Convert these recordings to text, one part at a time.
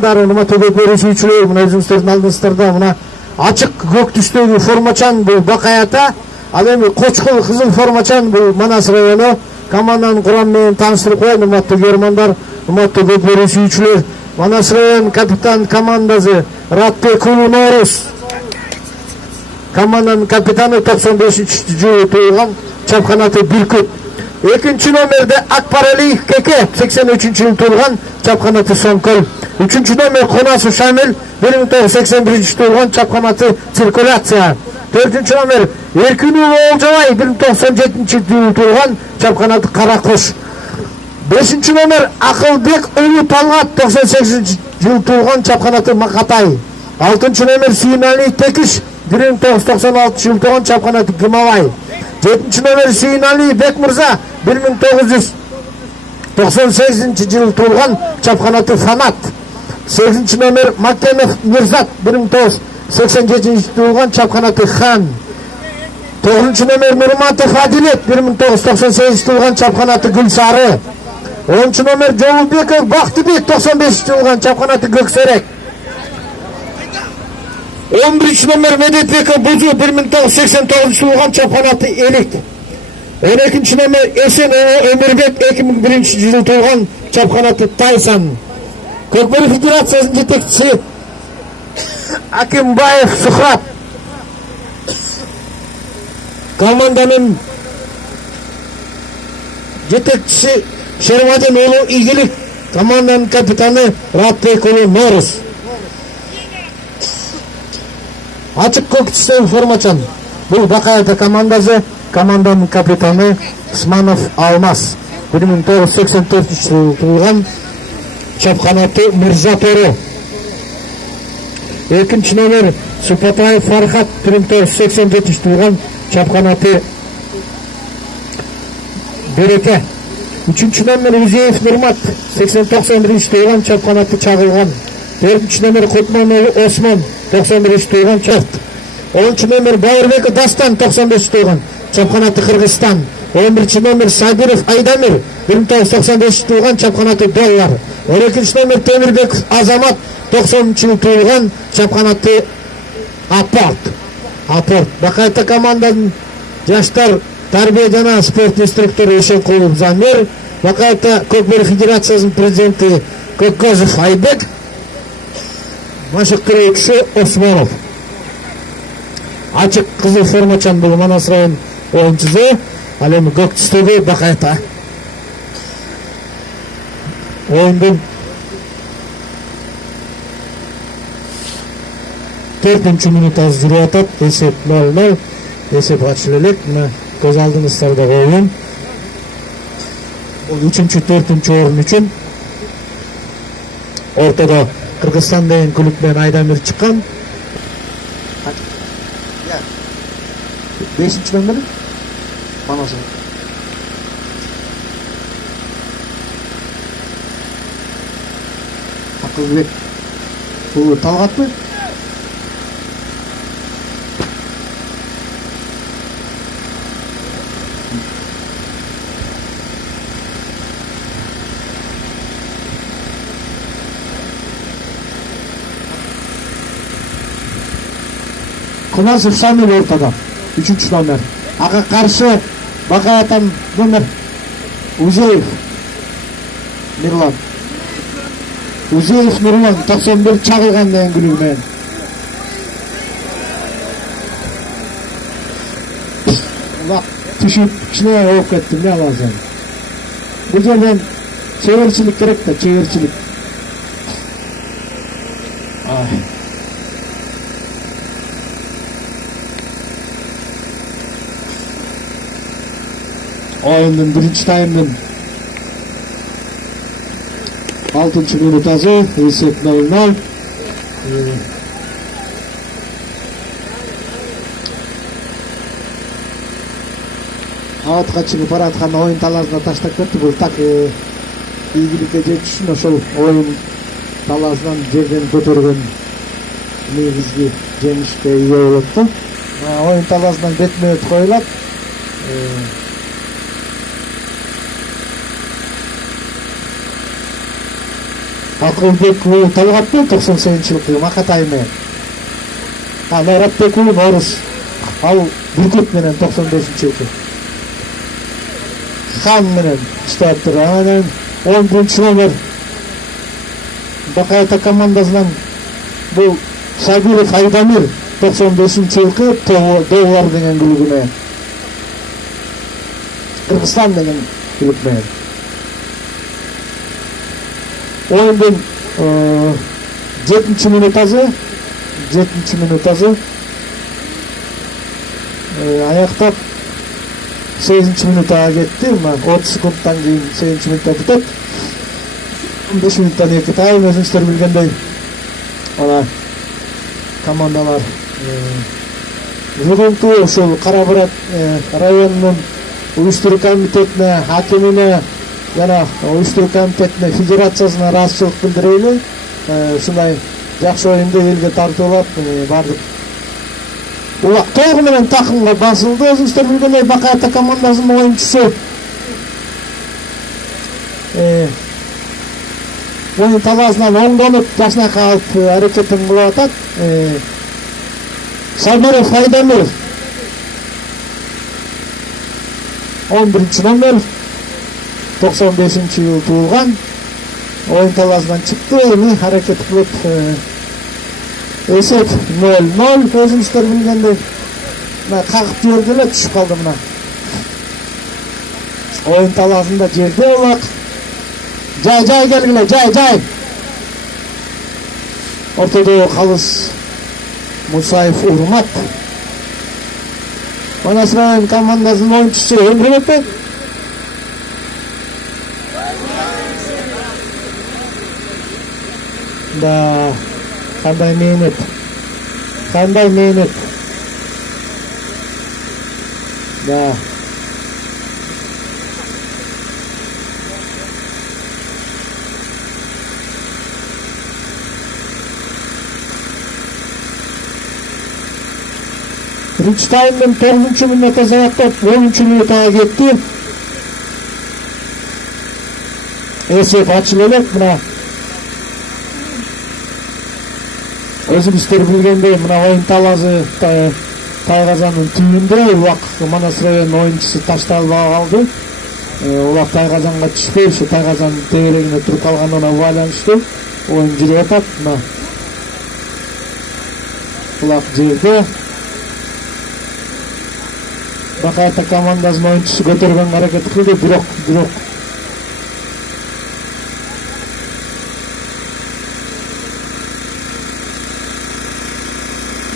көрөрмандар, урматтуу көпөр сүйүүчүлөр, мына өзүңүздөрдүн алдыңыздарда мына ачык көк түстөгү формачан бул Бакай ата, ал эми Кочкул кызыл формачан бул Манас району. Команданын курамы менен тааныштырып коеюн, урматтуу көрөрмандар, урматтуу көпөр сүйүүчүлөр. Манас район капитан командасы Ратбек уулу Норус. Команданын капитаны 95-жылы туулган, чапканаты Бүркүт. Экинчи номерде Акбаралиев Кеке, 83-жылы туулган, чапканаты Соңкөл. Үчүнчү номер Конасов Шамил, 1981-жылы туулган, чапканаты Циркуляция. Төртүнчү номер Эркинов Олжабай, 1997-жылы туулган, чапканаты Каракош. Бешинчи номер Акылбек Уулу Талгат, 98-жылы туулган, чапканаты Макатай. Алтынчы номер Сүйүнали Текиш, 1996-жылы туулган, чапканаты Гымабай. Жетинчи номер Сүйүнали Бекмырза, 1998-жылы туулган, чапканаты Фанат. Сегизинчи номер Макенов Мирзат, 1987-жылы туулган, чапканаты Хан. Тогузунчу номер Нурматов Адилет, 1998 туулган, чапканаты Гүлсары. 10 номер Жолубеков Бактыбек, 95 туулган, чапканаты Көксөрек. 11 номер Медетбеков Бузу, 1989 туулган, чапканаты Элик. 12 номер Эсен Өмүрбек, 2001-жылы туулган, чапканаты Тайсан. Көкбөрү федерациясынын жетекчиси Акимбаев Сухрат. Команданын жетекчиси Шермадин уулу Игилик. Команданын капитаны Ратбек уулу Норус. Ачык көк түстөгү формачан бул Бакай ата командасы, команданын капитаны Усманов Алмаз, 1984-жылы туулган, чапканаты Мырза Торо. Экинчи номер Супатаев Фархат, 1984 туулган, чапканаты Береке. Үчүнчү номер Узеев Нурмат, 80-91 туулган, чапканаты Чагылган. 4 номер Кутманов Осман, 91 туулган, чапканаты. 10 номер Бауырбеков Дастан, 95 туулган, чапканаты Кыргызстан. 11 номер Сабиров Айдамир, 1995 туулган, чапканаты Доллар. 12 номер Темирбеков Азамат, 90 туулган, чапканаты Апорт. Бакай ата команданын жаштар тарбия жана спорт инструктору Ишенкулов Замир, Бакай ата Көкбөрү федерациясынын президенти Көккөзов Айбек, машык кирекчиси Осмонов. Ачык кызыл формачан бул Манас район оюнчусу, ал эми көк түстөгү Бакай ата. Оюндун 4 минут азыр жүрүп атат. Эсеп 0-0. Эсеп ачылып элек. Мына көз алдыңыздарда коюн. Бул 3-4 орун үчүн ортодо Кыргызстан деген клуб менен Айдамир чыккан. 5 номер Манас. Акылбек уулу Талгатпы? Конасов Шамил ортада, 3 номер. Ага каршы Бакай атам номер Узеев Мирлан. Узеев Нурлан, 91 Чагылган деген күнү менен. Улак түшүп кичине болуп кеттим да алазан. Бул жерден чеберчилик керек да, чеберчилик. Oyunun birinci tayımının 6. minutası, esep 0-0. Ağıtқа çıkıp aratkan oyun talazına taştak ketти. Бұл так ийгиликке жетиш үчүн ошол oyun талазынан жерден көтөргөн негизги жеңишке ээ болот да. Oyun талазынан бетме коюлат. Акылбек уулу Талгатбек 98-жылкы Макатай менен. Муратбек уулу Норус. Ал Бүркүт менен 95-жылкы. Хан менен иштептир. Анан 11 номер Бакай ата командасынан бул Сабиров Айдамир 95-жылкы Доллар деген клубуна. Кыргызстан деген клуб менен. Oyunun 7. minutası ayaktap 8. minuta gitti. 30 sekunddan keyin 8 minutda bitadi. 15 minutdan eki tayım özünüzler bilgендей. Ana komandalar бүгүнкү ошол Кара Барат районунун уюштуруу комитетине, хакимине жана уюштуруу комитетине, федерациясына ыраазычылык билдирели. Ушундай жакшы оюнду элге тартуулап бардык. Улак тогу менен такымга басылды. Өзүңүздөр билгендей Бакай ата командасынын оюнчусу oyun talazından оңдонуп жашына калып аракетин кылып атат. Сабиров Айдамир 11 номер 95-жыл туулган. Oyun talazından çıktı. Эми hareket кылып эсеп 0-0. Өзүңүздөр билгендей кагып жиберди эле, түшүп калды мына. Oyun talazында жерде улак. Жай келгиле, жай. Ортодо калыс Мусаев Урмат. Манас район командасынын оюнчусу Эмребек. Да, кандай мээнет. Да. Ричтайнын 9 минутта заяктап 10 минутага кетти. Эсеп ачылып элек мына. Өзүңүздөр билгендей мына оюн талазы Тайгазанын түбүндө улак Манас районунун оюнчусу ташталбай калды. Улак Тайгазанга түшпөй, ушу Тайгазанын тегерегине туруп калганына байланыштуу оюн жүрүп атат. Мына улак жерде Бакай ата командасынын оюнчусу көтөргөнгө аракет кылды, бирок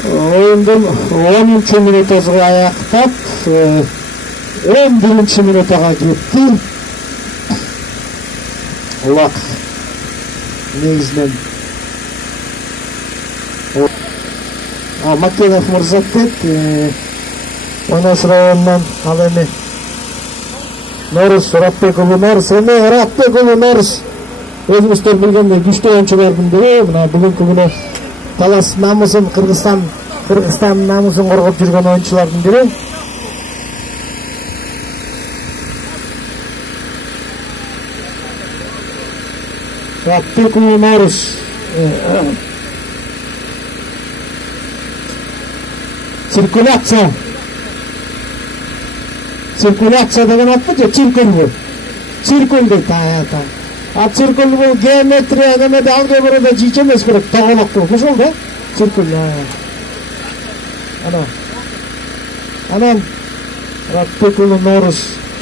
oyundun 10. minutası ayaktap 11. minutaga gitti. Ulak negizden Makenov Мырзатбек Манас районунан ал эми Норус Ратбек уулу Норус өзүңүздөр билгендей күчтүү оюнчулардын бири. Мына бүгүнкү күнү талас намысын Кыргызстан намысын коргоп жүргөн оюнчулардын бири. Ратбек уулу Норус циркуляция деген ат же циркуль дейт. А циркуль бул геометрия немеде алгебрада жийче эмес, бирок тоголоктуу ошол да циркуль. Анан Ратбек уулу Норус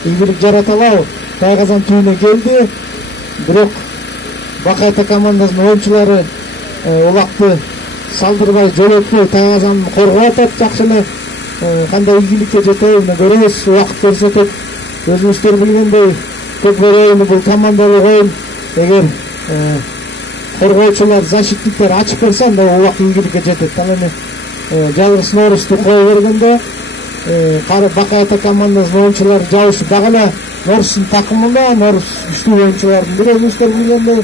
ийгилик жарата алабы, Тайгазан түбүнө келди. Бирок Бакай ата командасынын оюнчулары улакты салдырбай, жолотпой Тайгазанды коргоп атат. Жакшы эле кандай ийгиликке жетеби көрөбүз, убакыт көрсөтөт. Өзүңүздөр билгендей көп оюну бул командалык оюн. Эгер коргоочулар, защитниктер ачып берсе, анда убакыт ийгиликке жетет. Ал эми жалгыз Норусту кое бергенде Бакай ата командасынын оюнчулары жабышып, дагы эле Норустун такымында Норус күчтүү оюнчулардын бири. Өзүңүздөр билгендей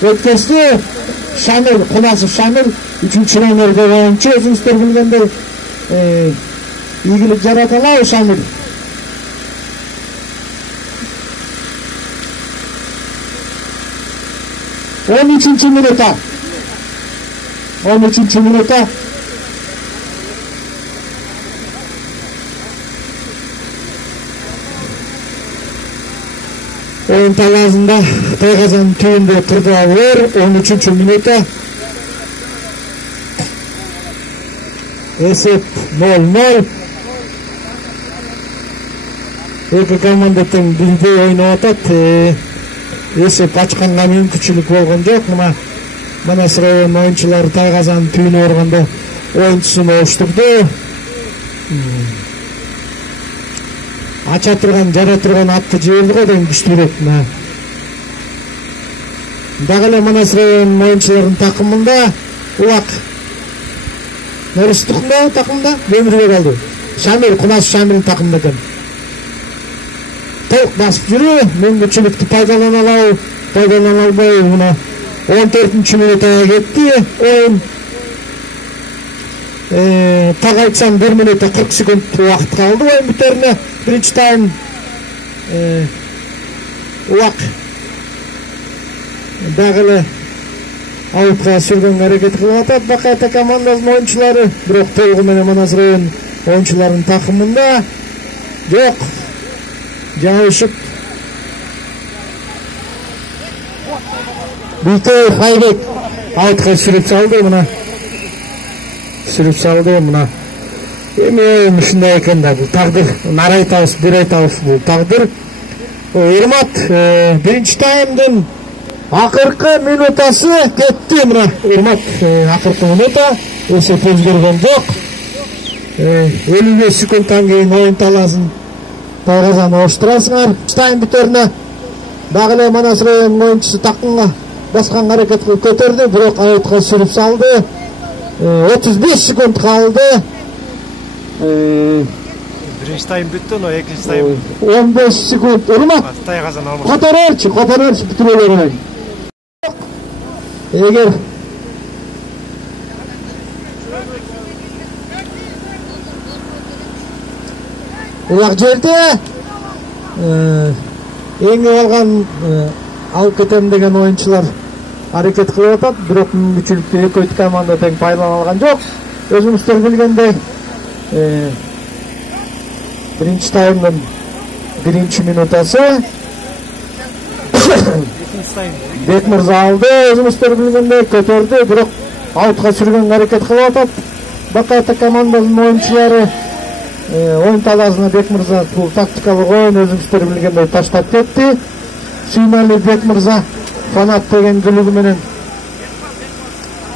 өткөздү Шамил Кунасов, 3 номерде оюнчу. Өзүңүздөр билгендей ийгилик жарата алабы Шамил. 13 minuta. 13 minuta. Oyun talazında Tayqazan tüyünde turdalar. 13 minuta. Esep 0-0. Екі команда тең бирде ойнап атат. Esep ачканга мүмкүнчүлүк болгон жок. Мына сырайын оюнчулары Тайгазан түйүнө барганда оюнчусун оштурду. Ача турган, жара турган атты жиберди го деген күчтүүрөөк. Дагы эле мына сырайын оюнчуларынын такымында Улак Нурустукмун такымында өмүргө калды. Шамил Кунас Шамилдин такымында экен. Толк басып жүрүү, мүмкүнчүлүктү пайдалана албай мына 14 минутага кетти. Oyun так айтсам 1 минута 40 секунд убакыт калды oyun бүтөрүнө. Биринчи тайм Улак дагы эле аутка сүргөнгө аракет кылып атат. Бакайта командасынын оюнчулары, бирок толугу менен Манас район оюнчуларынын такымында жок. Жабышып Битей Хайбек аутка сүрүп салды мына. Эми ушундай экен да, бул тагдыр. Нары айтабыз, бир айтабыз, бул тагдыр. Урмат, биринчи таймдын акыркы минутасы кетти мына. Урмат, акыркы минута, эсеп өзгөргөн жок. 55 секундтан кийин оюн таласын Тайгазан оштурасыңар. Тайм бүтөрүнө дагы эле Манас районунун оюнчусу такымга баскан аракет кылып көтөрдү, бирок аутка сүрүп салды. 35 секунд калды. Биринчи тайм бүттү, но экинчи тайм 15 секунд. Урмат, Тайгазан алмаш. Которорчу бүтүрөлөр. Эгер Улак жерде эңип алган алып кетем деген оюнчулар аракет кылып атат, бирок мүмкүнчүлүктү экөө команда тең пайдалана алган жок. Өзүңүздөр билгендей, биринчи таймдын биринчи минутасы Бекмырза алды, өзүңүздөр билгендей көтөрдү, бирок аутка сүргөнгө аракет кылып атат. Бакайта командасынын оюнчулары oyun talazına Bekmırza bu taktikalık oyun özümüzleri bilgende taştap ketти. Süymeli Bekmırza fanat деген gülügü menen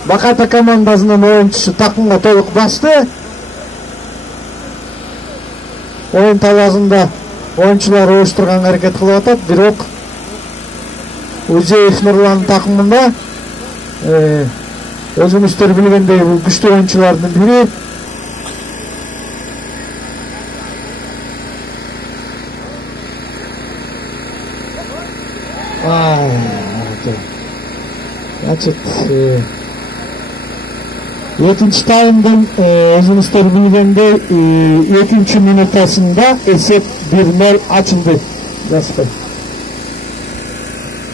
Bakayta komandasının oyuncusu takımga толук bastı. Oyun talazında oyuncular oyuşturgan hareket kılıp atat, бирок Узеев Нурлан takımında özümüzleri bilgende bu güçlü oyunculardan biri. Значит, экинчи таймдын өзүңүздөр билгендей 2 минутасында эсеп 1-0 ачылды. Жаспай.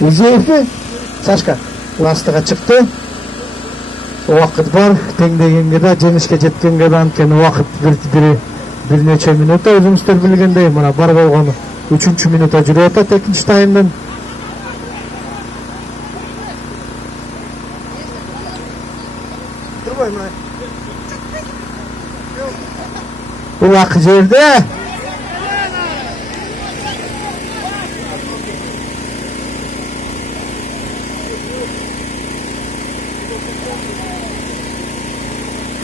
Узеев Сашка ластыга чыкты. Убакыт бар, теңдегенге да, жеңишке жеткенге да анткени убакыт бир нече минута өзүңүздөр билгендей мына бар болгону 3 минута жүрүп атат экинчи таймдын. Улак жерде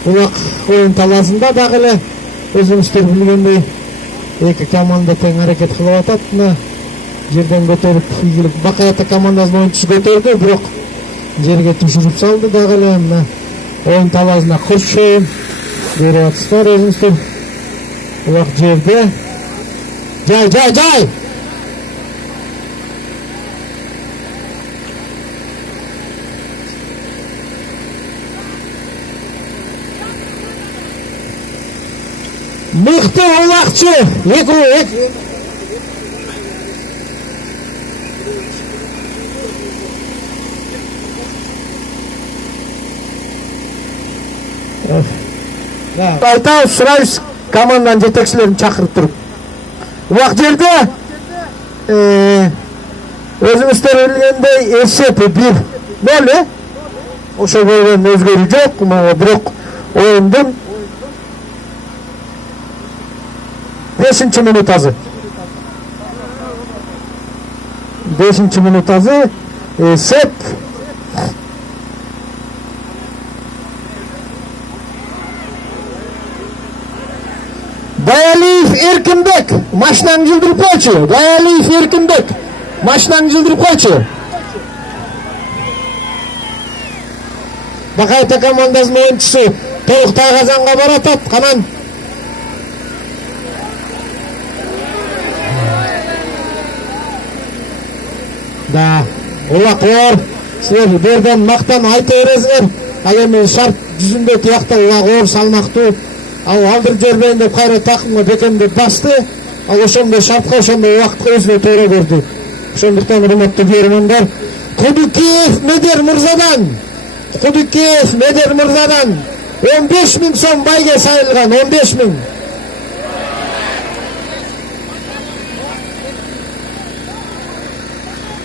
Улак oyun талазында дагы эле өзүңүздөр билгендей эки команда тең аракет кылып атат. Жерден көтөрүп ийгилип Бакайта командасынын оюнчусу көтөрдү, бирок жерге түшүрүп салды. Дагы эле мына oyun талазына куршун берип атышты өзүңүздөр. Улак жерде жай мыкты улакчы Айтабыз, сурайбыз команданын жетекчилерин чакырып туруп. Убак жерде өзүңүздөр билгендей эсеп 1-0. Ошо бойдон өзгөрүү жок, бирок оюндун 5-минут азы. 5-минут азы эсеп Даялиев Эркинбек машинаңды жылдырып койчу. Даялиев Эркинбек машинаңды жылдырып койчу. Бакайта командасынын оюнчусу толук Тайгазанга баратат. Канан да улаклар силер берден мактан айта бересиңер. Ал эми шарт жүзүндө тиякта улак салмактуу. Ал алдыр жербейин деп кайра такымга бекемдеп басты. Ал ошондой шартка ошондой убакытка өзүнө туура көрдү. Ошондуктан урматтуу көрөрмандар, Кудукеев Медер Мырзадан 15 миң сом байге сайылган. 15 миң.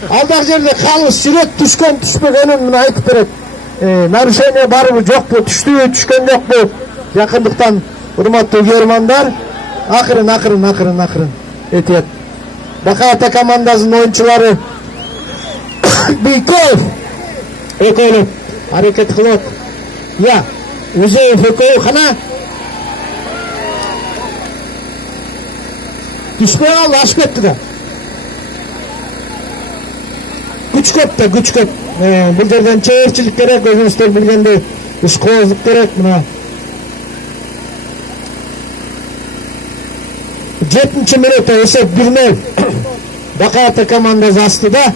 Алдак жерде калыс сүрөт түшкөн түшпөгөнүн мына айтып берет. Нарушение барбы жокпу, түштүбү, түшкөн жокпу? Жакындыктан урматтуу көрөрмандар, акырын этет. Бакайта командасынын оюнчулары Бийков экөөлөп аракет кылат. Узеев экөө кана түшпөй ал ашып кетти да. Күч көп. Бул жерден чеберчилик керек, өзүңүздөр билгендей, ишкоозлук керек. Мына 7-минутта эсеп 1-0. Бакайта командасы астыда.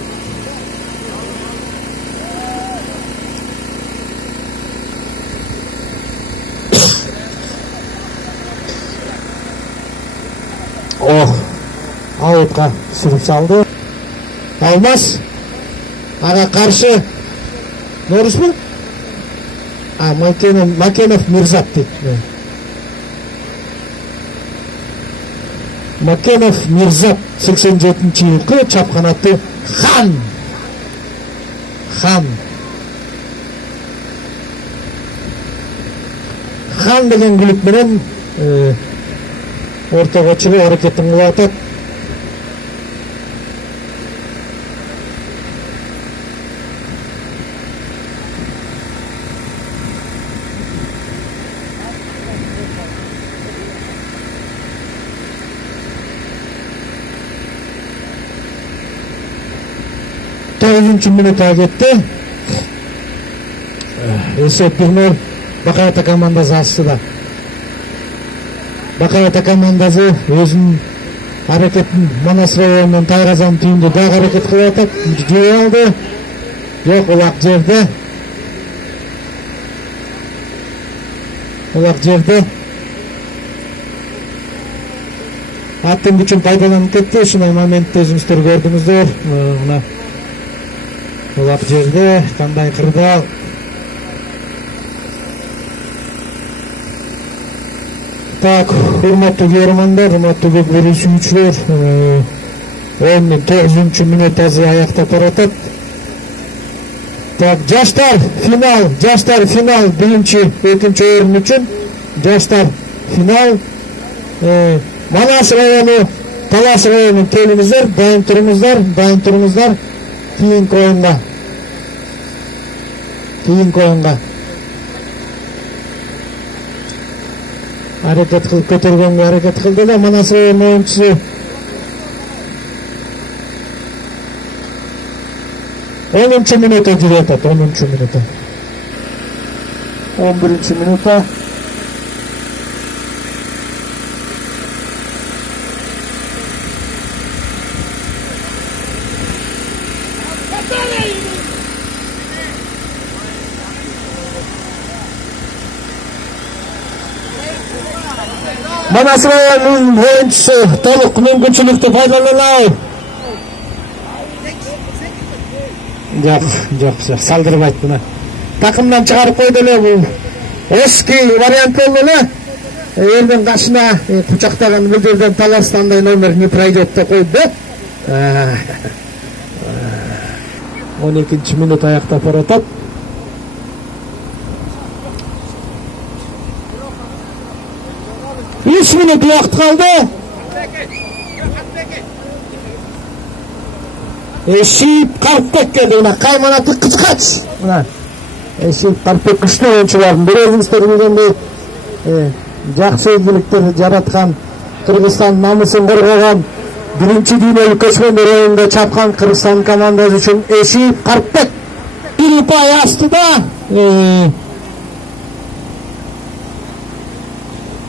Аутка сүрүп салды. Алмаз ага каршы Норусбу? Макенов Мирзат дейт. Макенов Мирзат 87-жылкы чапканаты Хан деген клуб менен ортого чыгып аракетин кылып атат. Минутта кетти. Эсеп 1-0. Бакайта командасы астыда. Бакайта командасы өзүнүн аракетин Манас районунун Тайгазан түйүндө дагы аракет кылып атат. Жөө алды. Жок, улак жерде. Аттын күчүн пайдаланып кетти. Ушундай моментте өзүңүздөр көрдүңүздөр. Мына улак жерде кандай кырдаал. Так, урматтуу көрөрмандар, урматтуу көрүүчүлөр, оюндун 9-минут азыр аяктап баратат. Так, жаштар финал биринчи, экинчи орун үчүн жаштар финал. Манас району, Талас району келиңиздер, дайын туруңуздар. Кийинки оюнга. Аракет кылып көтөргөнгө аракет кылды да Манас районунун оюнчусу. 10-минутта жүрүп атат, 10-минутта. 11-минутта. Манас районунун оюнчусу толук мүмкүнчүлүктү пайдаланабы? Жок, салдырбайт мына. Такымдан чыгарып койду эле бул Оский вариант болду эле. Элдин кашына кучактаган билдирден Таластандай номер не пройдет деп койду да. 12 минут аяктап баратат. Üç minut vaqt kaldı. Eşip Karpbek geldi. Kaymanatı kıçkaç. Eşip Karpbek güçlü oyuncuların. Birazınızda bilgende жақсы игіліктер жаратқан, Кыргызстан намысын қорғаған, биринчи дүйнөлүк көчмөндөр оюнда чапкан Кыргызстан командасы үчүн Эшиев Карпбек бир ұпай астыда.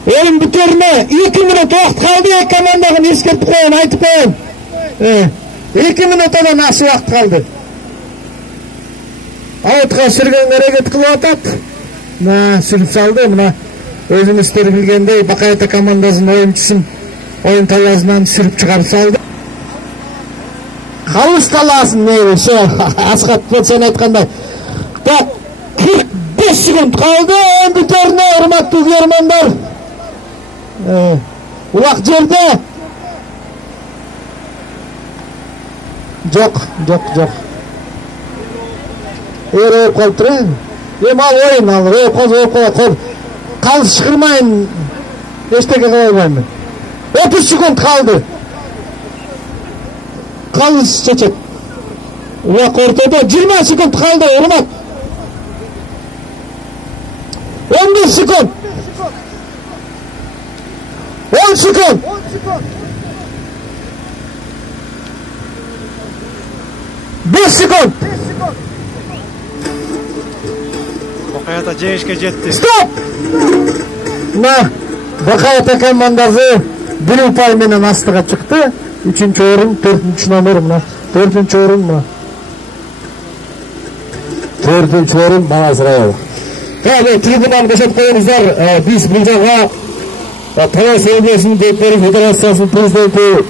Ойын бүтеріне 2 минут уақыт қалды. Командағын ескертіп қойын, айтып қойын. 2 минутадан асы уақыт қалды. Аутқа сүрген әрекет қылып атат. Сүріп салды. Мына өзіңіздер білгендей Бакайата командасының ойыншысын ойын таласынан сүріп шығарып салды. Қалыс таласын нейбеше, Асқат сен айтқандай. 45 секунд қалды. Ойын бүтеріне, ұрматты көрермендер. Улақ жерде. Жоқ. Өріп қалып ал ойын ал, өріп қалып. Қалыс шығырмайын, ештеге қалайбаймын. 30 секунд қалды. Қалыс шечет. Улақ ортада 20 секунд қалды, ұрмат. 15 секунд. 10 секунд. 5 секунд. Бакайата жеңишке жетти. Стоп! Бакайата командасы бир ұпай менен астыга чыкты. 3-чү орун, 4-чү номер мына. 4-чү орун мына. 4-чү орун Манасыраева. Трибунаны бошотуп коюңуздар. Биз бул жага Талас областынын Дөкмөрү федерациясынын президенти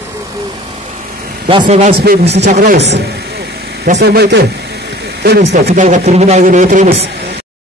Дастанбек Алышбековичти чакырабыз. Дастанбек байке, келиңиздер, финалга трибунага келип отурабыз.